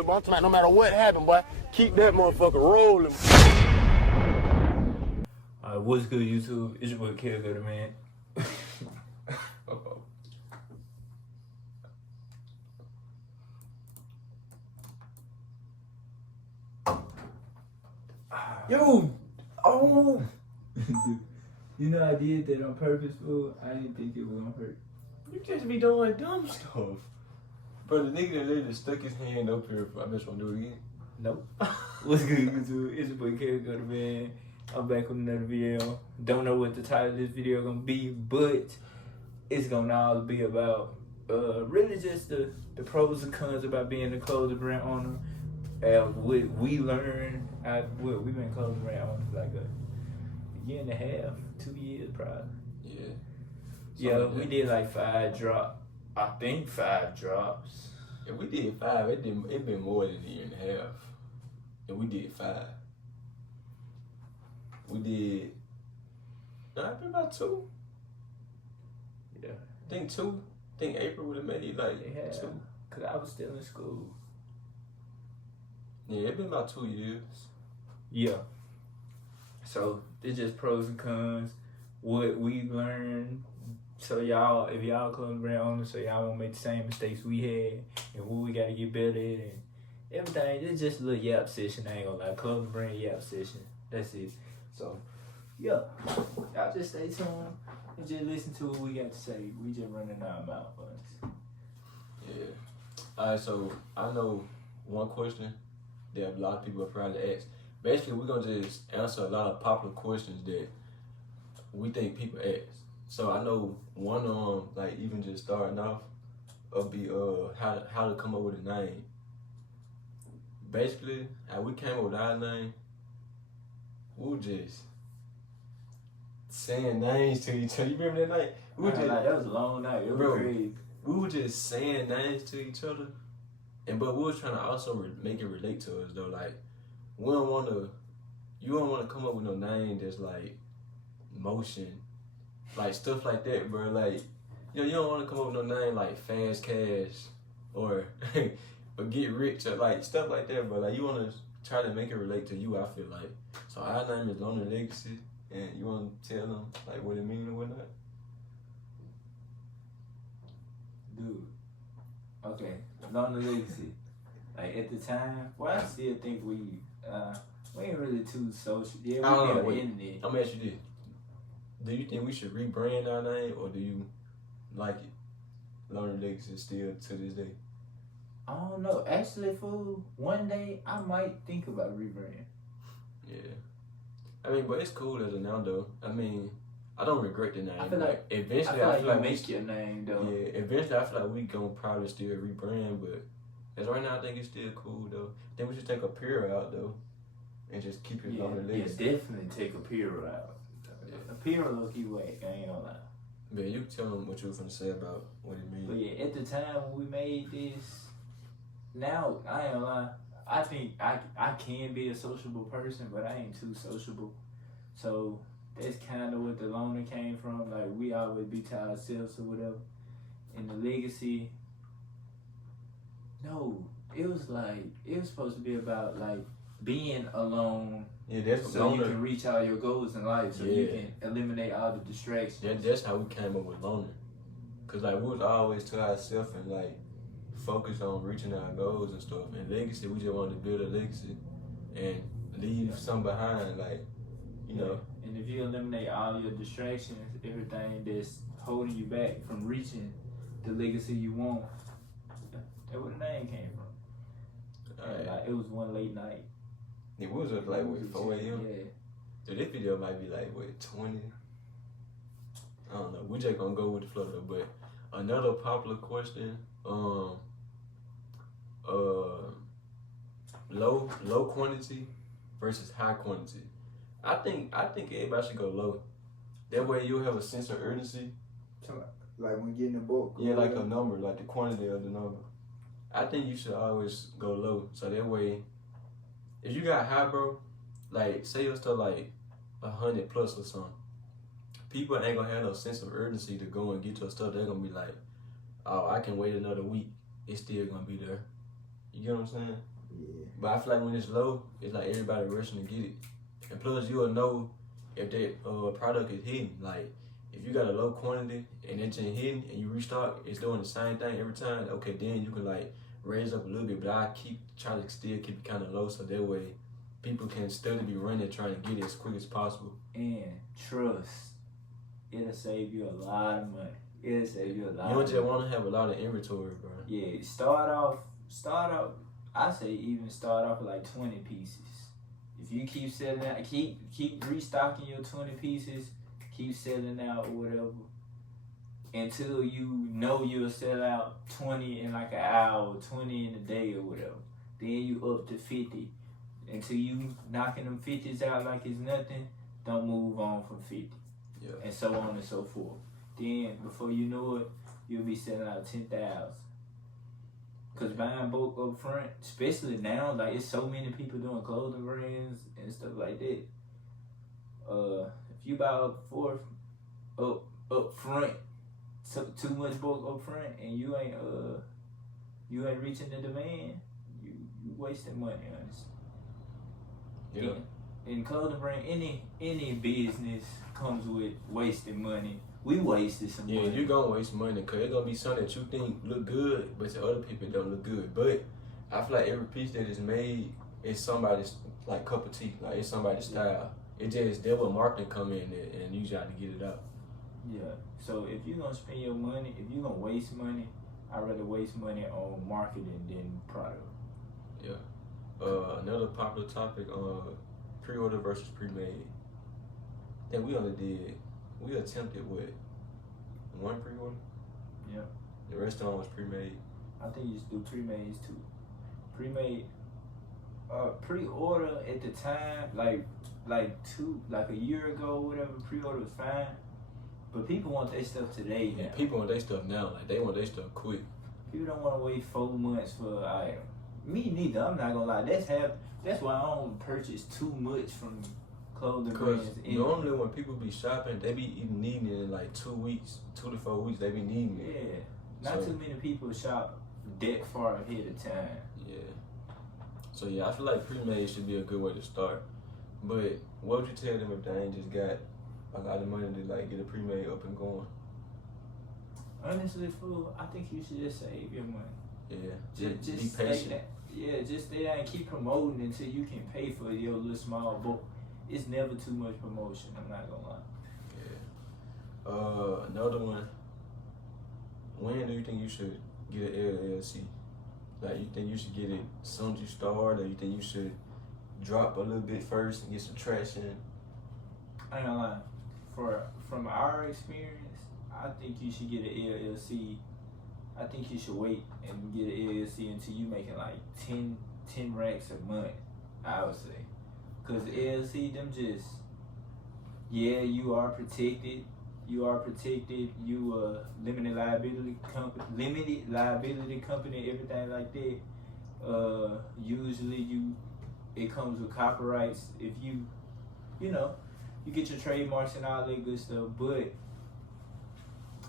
I'm talking about no matter what happened, boy, keep that motherfucker rolling. What's good, YouTube? It's your boy Kevin, man. Yo, oh, you know I did that on purpose, fool. I didn't think it was gonna hurt. You just be doing dumb stuff. Bro, the nigga that literally stuck his hand up here, I just want to do it again. Nope. What's good, YouTube? It's your boy Kevin, man. I'm back with another video. Don't know what the title of this video gonna be, but it's gonna all be about really just the pros and cons about being a clothing brand owner. What we learned, we've been clothing brand owners like a year and a half, 2 years probably. Yeah. Yeah, we did like 5 drops. I think 5 drops. If we did 5, it been more than a year and a half. And we did 5. We did, no, it's been about 2. Yeah. I think 2. I think April would have made like 2. Cause I was still in school. Yeah, it's been about 2 years. Yeah. So it's just pros and cons. What we learned. So y'all, if y'all clothing brand owners, so y'all won't make the same mistakes we had, and what we gotta get better at, and everything. It's just a little yap session. I ain't gonna lie, clothing brand yap session. That's it. So, yeah, y'all just stay tuned and just listen to what we got to say. We just running our mouth on this. Yeah. Alright, so I know one question that a lot of people are probably ask. Basically, we're gonna just answer a lot of popular questions that we think people ask. So I know one like even just starting off will be how to come up with a name. Basically, how we came up with our name, we were just saying names to each other. You remember that night? That was a long night. It was crazy. We were just saying names to each other, but we was trying to also make it relate to us though. Like, you don't want to come up with no name that's like motion, like stuff like that, bro. Like, you don't want to come up with no name like Fast Cash or or Get Rich or like stuff like that, bro. Like, you want to try to make it relate to you, I feel like. So our name is Loner Legacy, and you want to tell them like what it means or whatnot? Dude, okay, Loner Legacy. Like at the time, well, I still think we ain't really too social. Yeah, we on the internet. I'm gonna ask you this: do you think we should rebrand our name, or do you like it? Loner Legacy still to this day. I don't know. Actually, fool, one day I might think about rebrand. Yeah, I mean, but it's cool as a now though. I mean, I don't regret the name. I feel like eventually, I feel like make your name though. Yeah, eventually I feel like we gonna probably still rebrand, but as right now I think it's still cool though. I think we should take a period out though, and just keep it Loner Legacy. Yeah, definitely take a period out. Yeah. A period low key whack. I ain't gonna lie. Yeah, you tell them what you were gonna say about what it means. But yeah, at the time when we made this, now I ain't gonna lie. I think I can be a sociable person, but I ain't too sociable. So that's kind of what the loner came from. Like, we always be to ourselves or whatever. And the legacy, no, it was supposed to be about like being alone. Yeah, that's so loner. You can reach all your goals in life. So you can eliminate all the distractions. Yeah, that's how we came up with Loner. Cause like we was always to ourselves and like focus on reaching our goals and stuff. And legacy, we just wanted to build a legacy and leave some behind, like, you know. And if you eliminate all your distractions, everything that's holding you back from reaching the legacy you want, that's where the name came from. And like, it was one late night. It was up like what, 4 a.m? Yeah. So this video might be like what, 20? I don't know. We just gonna go with the flow though. But another popular question, low quantity versus high quantity. I think everybody should go low. That way you'll have a sense of urgency. So, like when getting a book. Yeah, like a number, like the quantity of the number. I think you should always go low. So that way, if you got high, bro, like say your stuff like 100 plus or something, people ain't gonna have no sense of urgency to go and get your stuff. They're gonna be like, oh, I can wait another week. It's still gonna be there. You get what I'm saying? Yeah. But I feel like when it's low, it's like everybody rushing to get it. And plus, you'll know if that product is hidden. Like, if you got a low quantity and it's in hidden and you restock, it's doing the same thing every time. Okay, then you can like raise up a little bit. But I try to still keep it kind of low so that way people can still be running trying to get it as quick as possible. And trust, it'll save you a lot of money. It'll save you a lot. You don't just want to have a lot of inventory, bro. Yeah, start off. I say even start off with like 20 pieces. If you keep selling out, keep restocking your 20 pieces, keep selling out or whatever, until you know you'll sell out 20 in like an hour, 20 in a day or whatever. Then you up to 50. Until you knocking them 50s out like it's nothing, don't move on from 50. Yeah. And so on and so forth. Then before you know it, you'll be selling out 10,000. Cause buying bulk up front, especially now, like it's so many people doing clothing brands and stuff like that. If you buy up front, too much bulk up front, and you ain't reaching the demand, you wasting money, honestly. Yeah. In clothing brand, any business comes with wasting money. We wasted some money. Yeah, you gonna waste money because it's gonna be something that you think look good, but to other people it don't look good. But I feel like every piece that is made is somebody's like cup of tea, like it's somebody's style. It just there will marketing come in and you got to get it out. Yeah. So if you're gonna spend your money, if you're gonna waste money, I'd rather waste money on marketing than product. Yeah. Another popular topic, pre-order versus pre-made. Then we attempted what? One pre-order? Yeah. The rest of them was pre-made. I think you just do pre-mades too. Pre-made, pre-order at the time, like a year ago, whatever. Pre-order was fine, but people want their stuff today now. Yeah, people want their stuff now. Like they want their stuff quick. People don't want to wait 4 months for an item. Me neither. I'm not gonna lie. That's why I don't purchase too much from clothing Because brands. normally when people be shopping, they be even needing it in like 2 weeks, 2 to 4 weeks. They be needing it. Yeah. Not too many people shop that far ahead of time. Yeah. So yeah, I feel like pre-made should be a good way to start. But what would you tell them if they ain't just got a lot of money to like get a pre-made up and going? Honestly, fool, I think you should just save your money. Yeah. Just be stay patient. there. Yeah, just stay there and keep promoting until you can pay for your little small book. It's never too much promotion, I'm not gonna lie. Yeah. Another one. When do you think you should get an LLC? Like, you think you should get it as soon as you start, or you think you should drop a little bit first and get some traction? I ain't gonna lie. From our experience, I think you should get an LLC. I think you should wait and get an LLC until you making like 10 racks a month, I would say. Cause the LLC, them just, yeah, you are protected. You are protected. You limited liability company, everything like that. Usually it comes with copyrights. If you get your trademarks and all that good stuff. But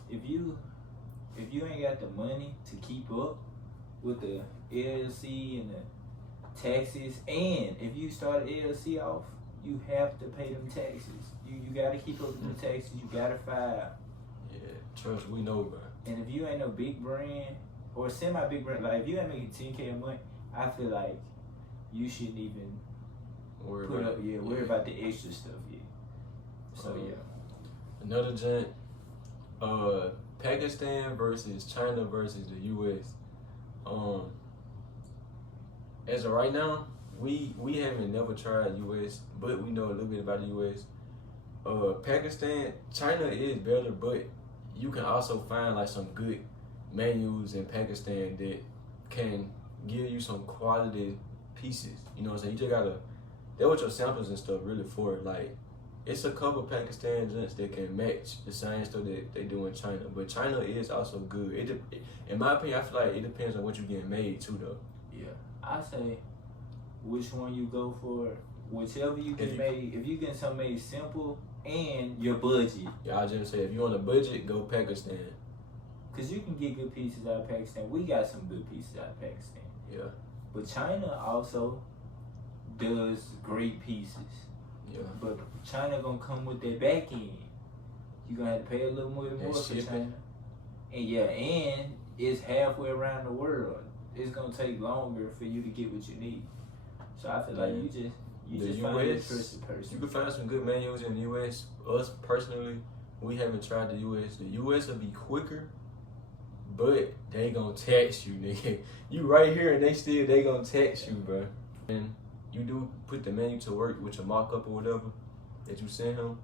if you ain't got the money to keep up with the LLC and the taxes, and if you start an LLC off, you have to pay them taxes. You gotta keep up with them taxes. You gotta file. Yeah, trust, we know, bro. And if you ain't no big brand or semi-big brand, like if you ain't making 10K a month, I feel like you shouldn't even worry about the extra stuff. Yeah. So yeah. Another gent, Pakistan versus China versus the US. As of right now, we haven't never tried US, but we know a little bit about the US. Pakistan, China is better, but you can also find like some good menus in Pakistan that can give you some quality pieces. You know what I'm saying? You just gotta, that's what your samples and stuff really for. Like, it's a couple Pakistan gents that can match the same stuff that they do in China, but China is also good. In my opinion, I feel like it depends on what you're getting made too, though. Yeah, I say which one you go for, whichever you get made. If you get something made simple and your budget. Yeah, I just say if you're on a budget, go Pakistan. Cause you can get good pieces out of Pakistan. We got some good pieces out of Pakistan. Yeah. But China also does great pieces. Yeah. But China gonna come with their back end. You gonna have to pay a little more for shipping. China. And and it's halfway around the world. It's gonna take longer for you to get what you need. So I feel like you just find a trusted person. You can find some good manuals in the US. Us personally, we haven't tried the US. The US will be quicker, but they gonna tax you, nigga. You right here and they gonna tax you, bro. And you do put the manual to work with your mock-up or whatever that you send him.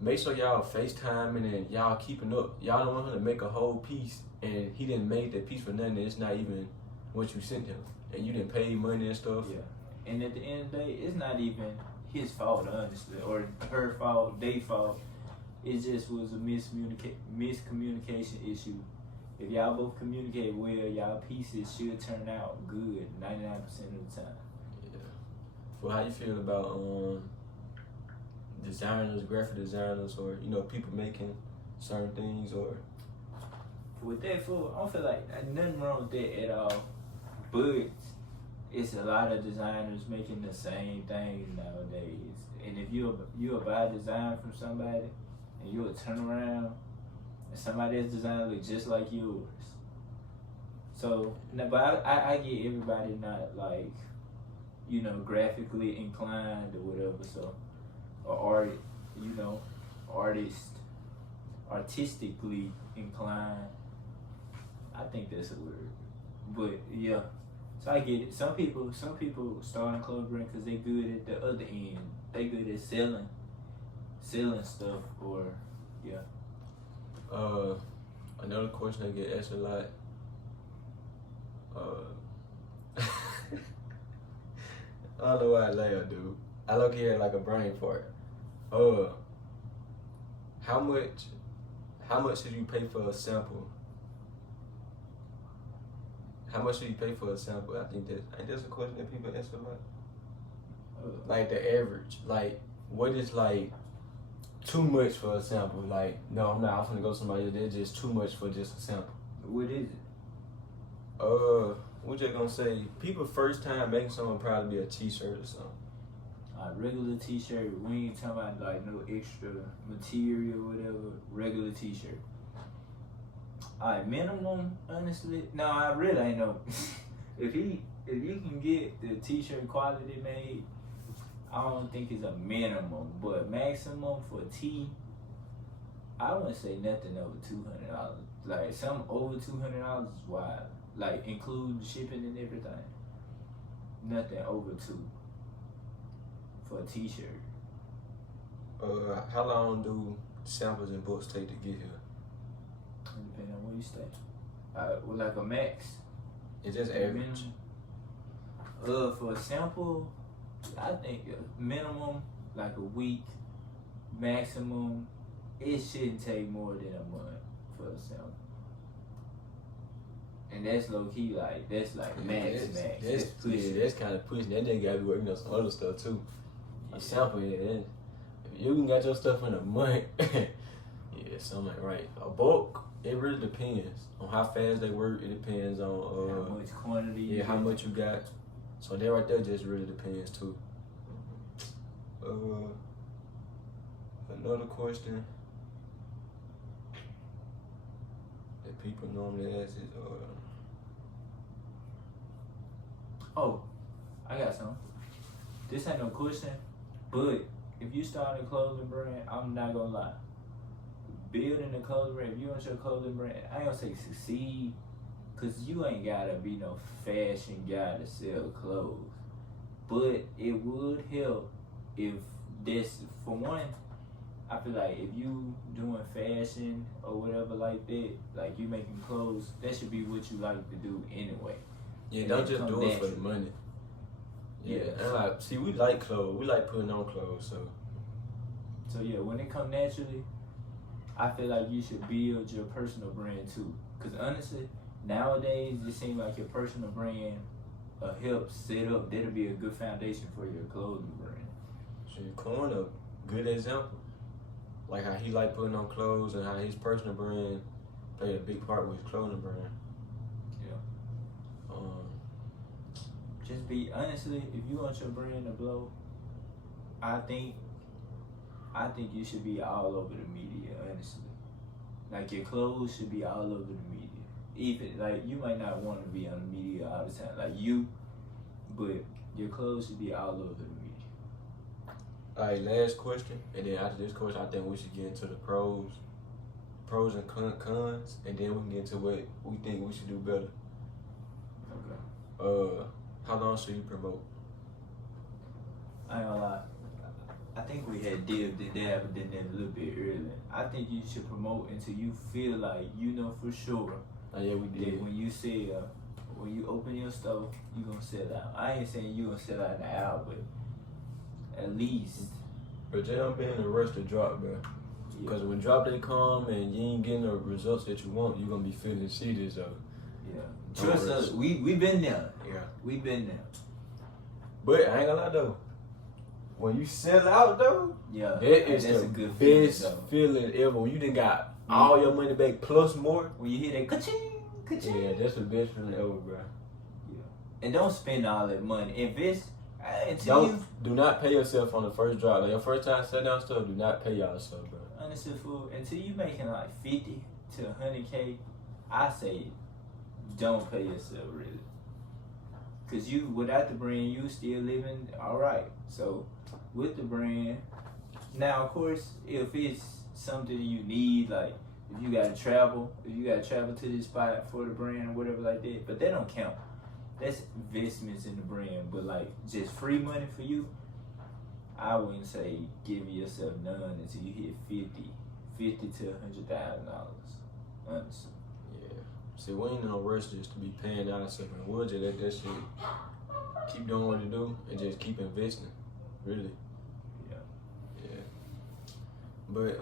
Make sure y'all FaceTime and then y'all keeping up. Y'all don't want him to make a whole piece and he didn't make that piece for nothing and it's not even what you sent him. And you didn't pay money and stuff. Yeah. And at the end of the day, it's not even his fault, honestly, or her fault, their fault. It just was a miscommunication issue. If y'all both communicate well, y'all pieces should turn out good 99% of the time. Yeah. Well, how you feel about designers, graphic designers, or people making certain things, or with that food, I don't feel like nothing wrong with that at all. But it's a lot of designers making the same thing nowadays. And if you'll buy a design from somebody and you'll turn around and somebody else's design look just like yours. So, but I get everybody not like, graphically inclined or whatever. So, or artistically inclined. I think that's a word. But yeah. So I get it. Some people start a clothes brand because they good at the other end. They good at selling stuff, or yeah. Another question I get asked a lot. I don't know why I laugh, dude. I look here like a brain fart. How much did you pay for a sample? How much do you pay for a sample? I think that's a question that people ask a lot. Like the average, like what is like too much for a sample? Like, no, I'm not. I'm gonna go to somebody else. That's just too much for just a sample. What is it? We're just gonna say people first time making something would probably be a T-shirt or something. A regular T-shirt. We ain't talking about like no extra material, or whatever. Regular T-shirt. Alright, minimum, honestly, no, I really ain't know. If you can get the T-shirt quality made, I don't think it's a minimum, but maximum for T, I wouldn't say nothing over $200. Like some over $200 is wild. Like include shipping and everything. Nothing over $200 for a T-shirt. How long do samples and books take to get here? Depending on where you stay. Well, like a max. It's just average. For a sample, I think minimum like a week. Maximum, it shouldn't take more than a month for a sample. And that's low key, like that's like max. That's kind of pushing. That nigga gotta be working on some other stuff too. A sample, if you can get your stuff in a month, yeah, something ain't right. A bulk, it really depends on how fast they work. It depends on how much quantity. Yeah, how much you got. So that right there just really depends too. Another question that people normally ask is, oh, I got some. This ain't no question, but if you start a clothing brand, I'm not gonna lie. Building a clothing brand, if you want your clothing brand, I ain't gonna say succeed, cause you ain't gotta be no fashion guy to sell clothes. But it would help if this, for one, I feel like if you doing fashion or whatever like that, like you making clothes, that should be what you like to do anyway. yeah, And don't it just come do it for naturally. the money. Yeah, Yeah. and like, see, we like clothes. We like putting on clothes, So yeah, when it come naturally, I feel like you should build your personal brand too. Cause honestly, nowadays it seems like your personal brand help set up. That'll be a good foundation for your clothing brand. so Corn a good example. Like how he like putting on clothes and how his personal brand played a big part with his clothing brand. Yeah. just be honestly. If you want your brand to blow, I think you should be all over the media. Honestly, like your clothes should be all over the media. Even like you might not want to be on the media all the time, like you, but your clothes should be all over the media. All right, last question, and then after this question, I think we should get into the pros and cons, and then we can get into what we think we should do better. Okay. How long should you promote? I ain't gonna lie. I think we had dipped and dabbed in that a little bit earlier. I think you should promote until you feel like you know for sure. Oh yeah, we did. That when you sell, when you open your store, you gonna sell out. I ain't saying you gonna sell out in an hour, but at least. But just don't be in a rush to drop, bro. Because when drop they come and you ain't getting the results that you want, you gonna be feeling shitty. So yeah, trust us. We been there. Yeah, we been there. But I ain't gonna lie though. When you sell out though, yeah, that is that's the a good best feeling ever. When you done got all your money back plus more. When you hear that ka-ching, ka-ching. Yeah, that's the best feeling ever, bro. Yeah, and don't spend all that money. Invest. Do not pay yourself on the first drop. Like your first time selling down stuff, do not pay yourself, bro. Honestly, fool, until you making like 50 to 100K, I say don't pay yourself really. Cause you without the brand, you still living all right. So with the brand, now of course, if it's something you need, like if you gotta travel to this spot for the brand or whatever like that, but that don't count. That's investments in the brand. But like just free money for you, I wouldn't say give yourself none until you hit 50 to $100,000. Honestly. Yeah. See, we ain't in no rush just to be paying out ourselves, and we'll just let that shit keep doing what it do and just keep investing. Really. Yeah. Yeah. But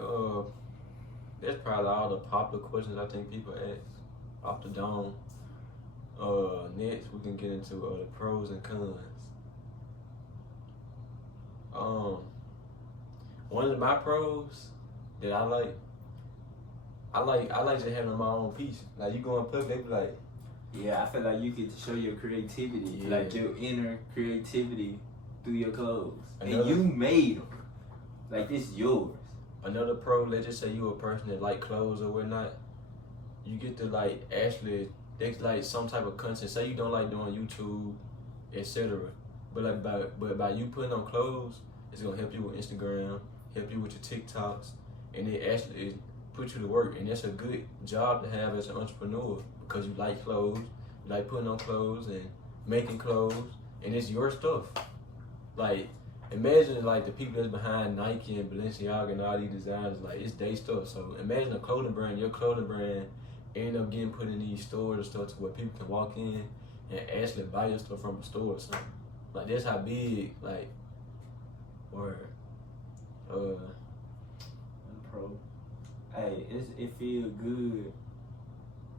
that's probably all the popular questions I think people ask off the dome. Next we can get into the pros and cons. One of my pros that I like just having my own piece. Like you go in public, they be like, yeah, I feel like you get to show your creativity, Yeah. like your inner creativity through your clothes, and Another- you made them. Like this yours. another pro. Let's just say you a person that like clothes or whatnot. You get to like actually, there's like some type of content. Say you don't like doing YouTube, etc. But by you putting on clothes, it's gonna help you with Instagram, help you with your TikToks, and it actually put you to work. And that's a good job to have as an entrepreneur because you like clothes, you like putting on clothes and making clothes, and it's your stuff. Like imagine like the people that's behind Nike and Balenciaga and all these designers, like it's their stuff. So imagine a clothing brand, your clothing brand end up getting put in these stores and stuff to where people can walk in and actually buy your stuff from the store or something. Like that's how big, like, or Pro. Hey, it feel good.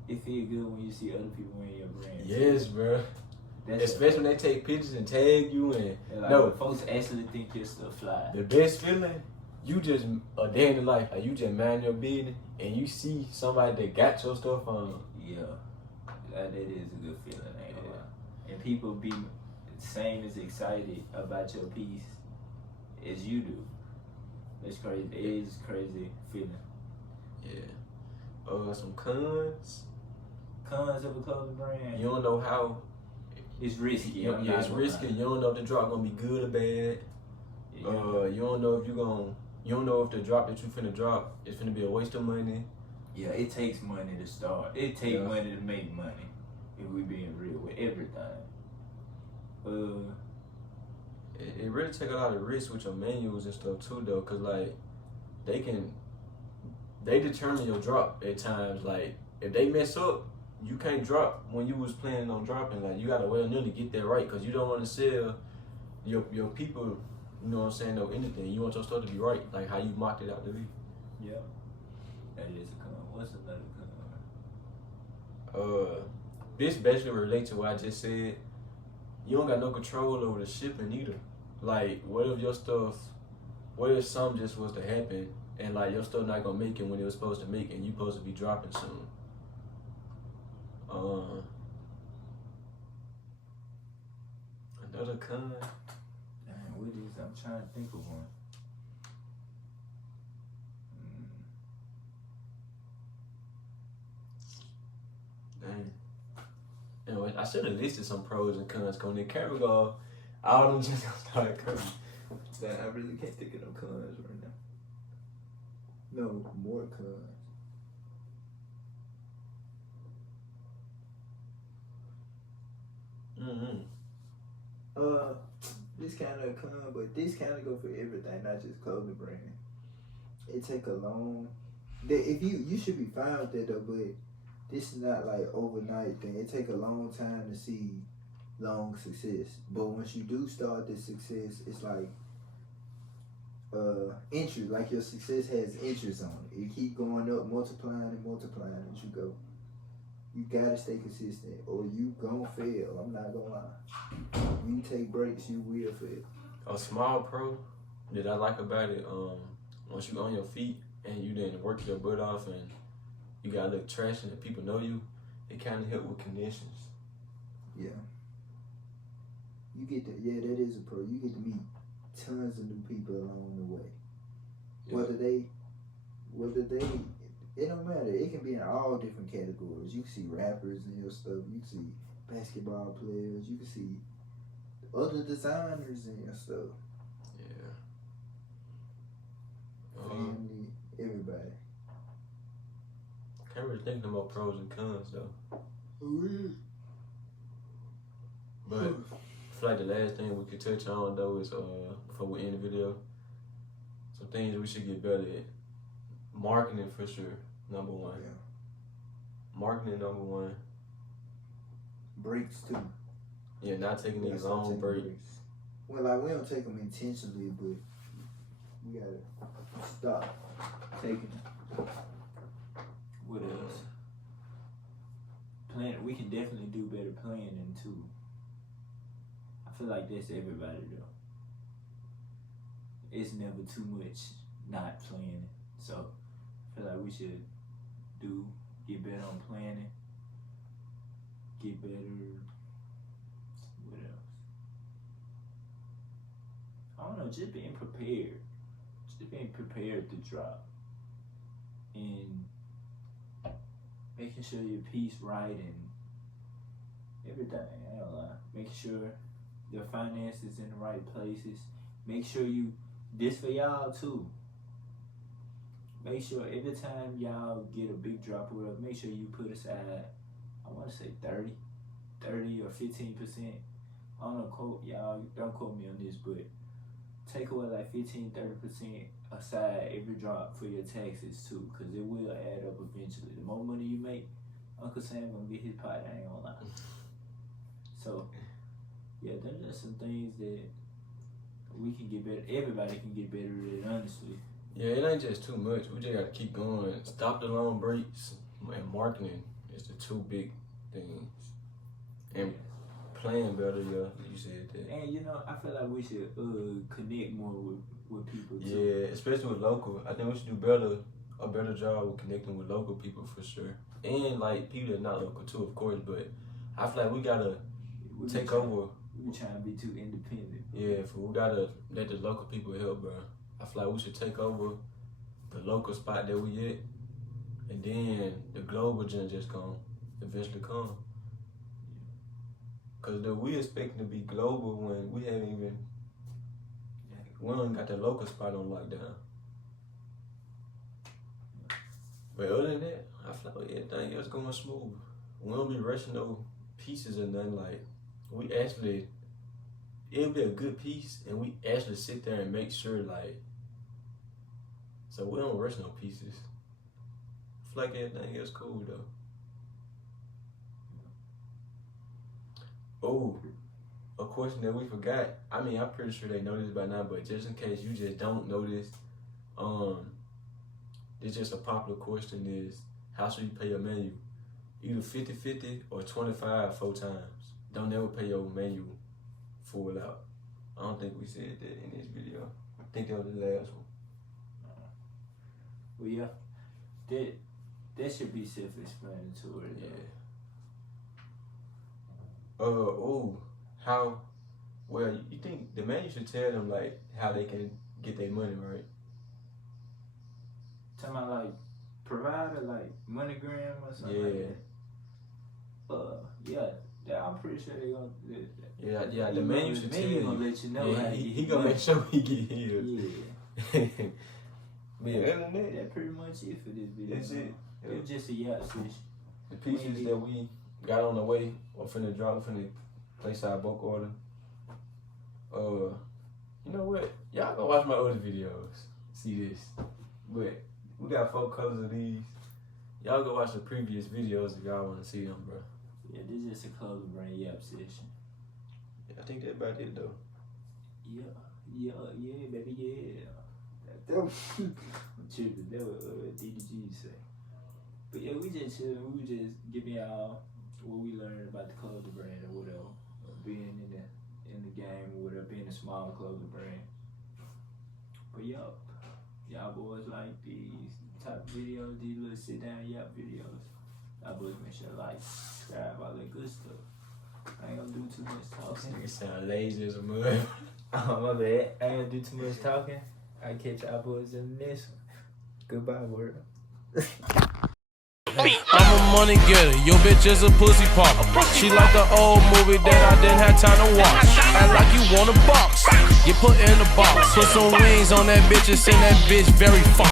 It feel good when you see other people wearing your brand. yes, bro. Especially when they take pictures and tag you and like, no, when folks actually think your stuff fly. the best feeling, you just a day in the life, like you just mind your business and you see somebody that got your stuff on. Yeah, that is a good feeling, ain't it? And people be same as excited about your piece as you do. It's crazy. It is crazy feeling. Yeah. Some cons. Cons of a clothing brand. You don't know how. It's risky. Yeah, it's risky. You don't know if the drop gonna be good or bad. Yeah. You don't know if you don't know if the drop that you finna drop is finna be a waste of money. Yeah, it takes money to start. It takes money to make money. If we being real with everything. It really take a lot of risks with your manuals and stuff too, though, cause like they determine your drop at times. Like if they mess up, you can't drop when you was planning on dropping. Like you gotta wait on them to get that right, cause you don't want to sell your people. You know what I'm saying? Know anything. You want your stuff to be right, like how you mocked it out to be. Yeah, that is a con. What's another con? This basically relates to what I just said. You don't got no control over the shipping either. Like, what if something just was to happen and like your stuff not gonna make it when it was supposed to make it and you supposed to be dropping soon? Another con. Damn, what is? I'm trying to think of one. Dang. Anyway, I should have listed some pros and cons. Cause when the camera go, all them just gonna start coming. I really can't think of no cons right now. No more cons. This kind of con, but this kind of go for everything, not just clothing brand. It take a long. If you should be fine with that though, but this is not like overnight thing. It take a long time to see long success. But once you do start this success, it's like interest. Like your success has interest on it. It keep going up, multiplying and multiplying as you go. You gotta stay consistent, or you gon' fail. I'm not gonna lie. You take breaks, you will fail. A small pro that I like about it, once you on your feet and you didn't work your butt off and you got a little traction and people know you, it kind of help with connections. Yeah. You get to, that is a pro. You get to meet tons of new people along the way. Yeah. Whether they, it don't matter. It can be in all different categories. You can see rappers and your stuff. You can see basketball players. You can see other designers and your stuff. Yeah. Family, everybody. Can't really think no more pros and cons though. But I feel like the last thing we could touch on though is before we end the video, some things we should get better at. Marketing for sure, number one. Yeah. Marketing number one. Breaks too. Yeah, not taking these long breaks. Well, like we don't take them intentionally, but we gotta stop taking them. What else? Plan. We can definitely do better planning too. I feel like that's everybody though. It's never too much not planning. So I feel like we should get better on planning. Get better. What else? I don't know. Just being prepared. Just being prepared to drop. And making sure your piece right and everything. I ain't gonna lie. Making sure your finances in the right places. Make sure this for y'all too. Make sure every time y'all get a big drop or whatever, make sure you put aside, I want to say 30 or 15%. I don't know, don't quote me on this, but take away like 15, 30% aside every drop for your taxes too, because it will add up eventually. The more money you make, Uncle Sam gonna get his pot, I ain't gonna lie. So, yeah, there's just some things that we can get better, everybody can get better at, honestly. Yeah, it ain't just too much. We just gotta keep going. Stop the long breaks, and marketing is the two big things. And playing better, yeah, you said that. And I feel like we should connect more with people too. Yeah, especially with local. I think we should do a better job with connecting with local people for sure. And like people that are not local too, of course, but I feel like we gotta take over. We trying to be too independent. Yeah, we gotta let the local people help, bro. I feel like we should take over the local spot that we at, and then the global just gonna eventually come. Cause we expecting to be global when we haven't even, we don't got the local spot on lockdown. But other than that, I feel like everything else going smooth. We don't be rushing no pieces or nothing. Like we actually, it'll be a good piece, and we actually sit there and make sure like. So we don't rush no pieces. I feel like everything else cool though. Oh, a question that we forgot. I mean, I'm pretty sure they know this by now, but just in case you just don't know this, it's just a popular question is, how should you pay your menu? Either 50-50 or 25 4 times. Don't never pay your menu full out. I don't think we said that in this video. I think that was the last one. Well, yeah, that should be self-explanatory. Yeah. How Well, you think the man, you should tell them like how they can get their money, right? Talking about like provider, like MoneyGram or something like that. Yeah, I'm pretty sure they gonna. Yeah. The man, you should tell you. Gonna let you know. Yeah, how he gonna make sure he get healed. Yeah. But yeah, other than that, That's pretty much it for this video. that's it. It was just a yap session. The pieces that we got on the way, we're finna drop, we're finna place our bulk order. You know what? Y'all go watch my other videos. See this. But we got 4 colors of these. Y'all go watch the previous videos if y'all wanna see them, bro. Yeah, this is just a color brand yap session. Yeah, I think that's about it though. Yeah, baby, yeah. I'm tripping. That was DDG say. But yeah, we just chilling. We was just giving y'all what we learned about the clothing brand or whatever, or being in the game or whatever, being a small clothing brand. But y'all boys like these type of videos, these little sit down yap videos. Y'all boys make sure to like, subscribe, all that good stuff. I ain't gonna do too much talking. Nigga sound lazy as a mud. Oh, my bad. I ain't gonna do too much talking. I catch y'all boys in the next one. Goodbye, world. I'm a money getter, your bitch is a pussy pop. She like the old movie that I didn't have time to watch. Act like you want a box, get put in the box. Put some wings on that bitch and send that bitch very far.